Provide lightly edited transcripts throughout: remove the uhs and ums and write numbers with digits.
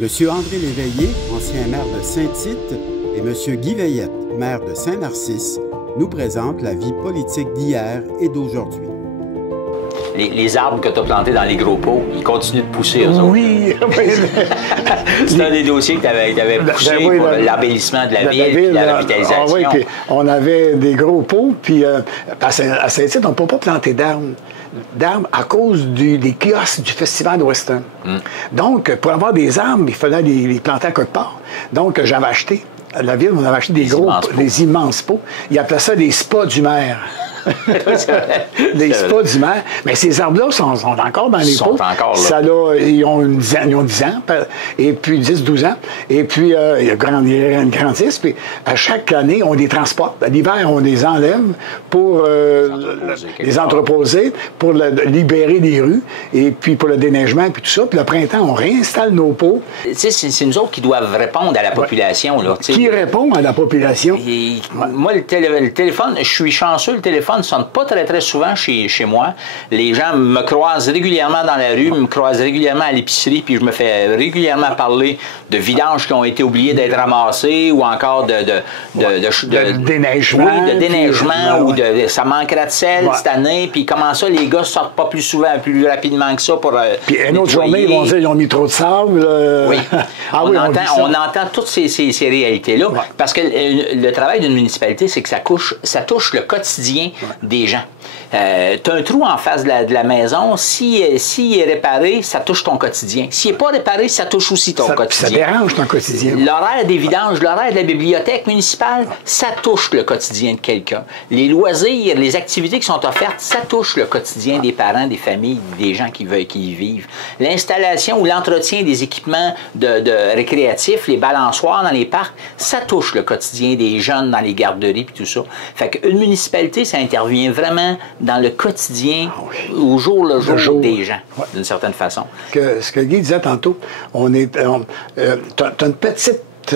Monsieur André Léveillé, ancien maire de Saint-Tite, et Monsieur Guy Veillette, maire de Saint-Narcisse, nous présentent la vie politique d'hier et d'aujourd'hui. Les arbres que tu as plantés dans les gros pots, ils continuent de pousser, eux autres. Oui. C'est un des dossiers que tu avais poussé pour l'embellissement de la ville, puis la revitalisation. Oui, puis on avait des gros pots, puis à Saint-Tite, on ne peut pas planter d'arbres à cause des kiosques du Festival de Western. Donc, pour avoir des arbres, il fallait les planter à quelque part. Donc, j'avais acheté, à la ville, on avait acheté des immenses pots. Ils appelaient ça des spas du maire. Les spas du maire. Mais ces arbres-là sont encore dans les pots. Ça, là, ils ont 10 ans, et puis 10-12 ans. Et puis, ils grandissent. Puis, à chaque année, on les transporte. L'hiver, on les enlève pour les entreposer, pour libérer les rues, et puis pour le déneigement, puis tout ça. Puis le printemps, on réinstalle nos pots. C'est nous autres qui doivent répondre à la population. Là, qui répond à la population? Moi, le téléphone, je suis chanceux, le téléphone ne sonne pas très souvent chez moi. Les gens me croisent régulièrement dans la rue, me croisent régulièrement à l'épicerie, puis je me fais régulièrement parler de vidanges qui ont été oubliés d'être ramassés, ou encore de déneigement. Oui, de déneigement, ou de ça manquerait de sel cette année, puis comment ça, les gars sortent pas plus souvent, plus rapidement que ça pour puis une autre journée, ils vont dire qu'ils ont mis trop de sable. Oui. On entend toutes ces réalités-là, parce que le travail d'une municipalité, c'est que ça touche le quotidien des gens. Tu as un trou en face de la maison, s'il est réparé, ça touche ton quotidien. S'il n'est pas réparé, ça touche aussi ton quotidien. Ça dérange ton quotidien. L'horaire des vidanges, l'horaire de la bibliothèque municipale, ça touche le quotidien de quelqu'un. Les loisirs, les activités qui sont offertes, ça touche le quotidien des parents, des familles, des gens qui y vivent. L'installation ou l'entretien des équipements récréatifs, les balançoires dans les parcs, ça touche le quotidien des jeunes dans les garderies et tout ça. Fait qu'une municipalité, ça intervient vraiment dans le quotidien, au jour le jour des gens, d'une certaine façon. Ce que Guy disait tantôt, tu as une petite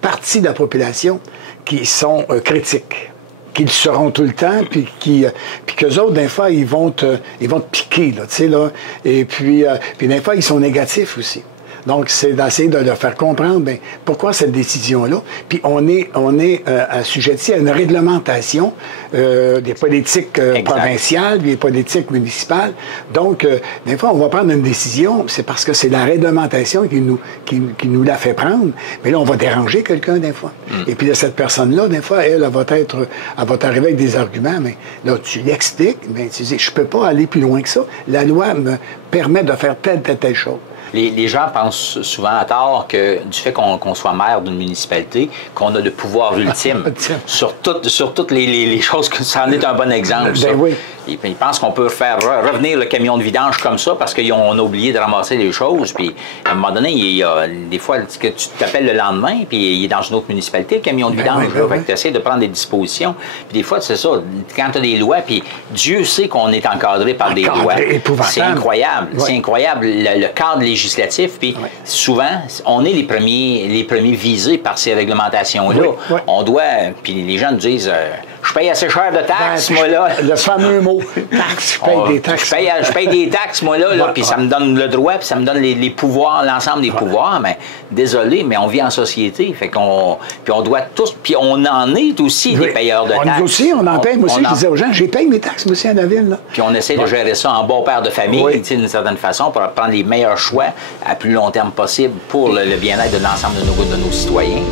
partie de la population qui sont critiques, qui le seront tout le temps, puis qu'eux autres, des fois, ils vont te piquer, là, tu sais, là, et puis des fois, ils sont négatifs aussi. Donc, c'est d'essayer de leur faire comprendre pourquoi cette décision-là. Puis on est assujetti à une réglementation des politiques provinciales, des politiques municipales. Donc, des fois, on va prendre une décision, c'est parce que c'est la réglementation qui nous la fait prendre. Mais là, on va déranger quelqu'un, des fois. Et puis, là, cette personne-là, des fois, elle va arriver avec des arguments, mais là, tu l'expliques, mais tu dis, je peux pas aller plus loin que ça. La loi me permet de faire telle chose. Les gens pensent souvent à tort que du fait qu'on soit maire d'une municipalité, qu'on a le pouvoir ultime sur toutes les choses, que ça en est un bon exemple. Oui. Ils pensent qu'on peut faire revenir le camion de vidange comme ça parce qu'on a oublié de ramasser les choses. Puis à un moment donné, il y a des fois que tu t'appelles le lendemain, puis il est dans une autre municipalité, le camion de vidange. Tu essaies de prendre des dispositions. Puis des fois, c'est ça, quand tu as des lois, puis Dieu sait qu'on est encadré par des lois. C'est incroyable. C'est incroyable, le cadre législatif. Puis souvent, on est les premiers visés par ces réglementations-là. On doit, puis les gens nous disent... je paye assez cher de taxes, moi, là. Le fameux mot, taxes, je paye des taxes. Je paye des taxes, moi, là, puis ça me donne le droit, puis ça me donne les pouvoirs, l'ensemble des pouvoirs, mais désolé, mais on vit en société, fait qu'on doit tous, puis on en est aussi des payeurs de taxes. Nous aussi, on en paye. Moi aussi, je disais aux gens, j'ai payé mes taxes, moi aussi, à la ville, là. Puis on essaie de gérer ça en bon père de famille, d'une certaine façon, pour prendre les meilleurs choix à plus long terme possible pour le bien-être de l'ensemble de nos citoyens.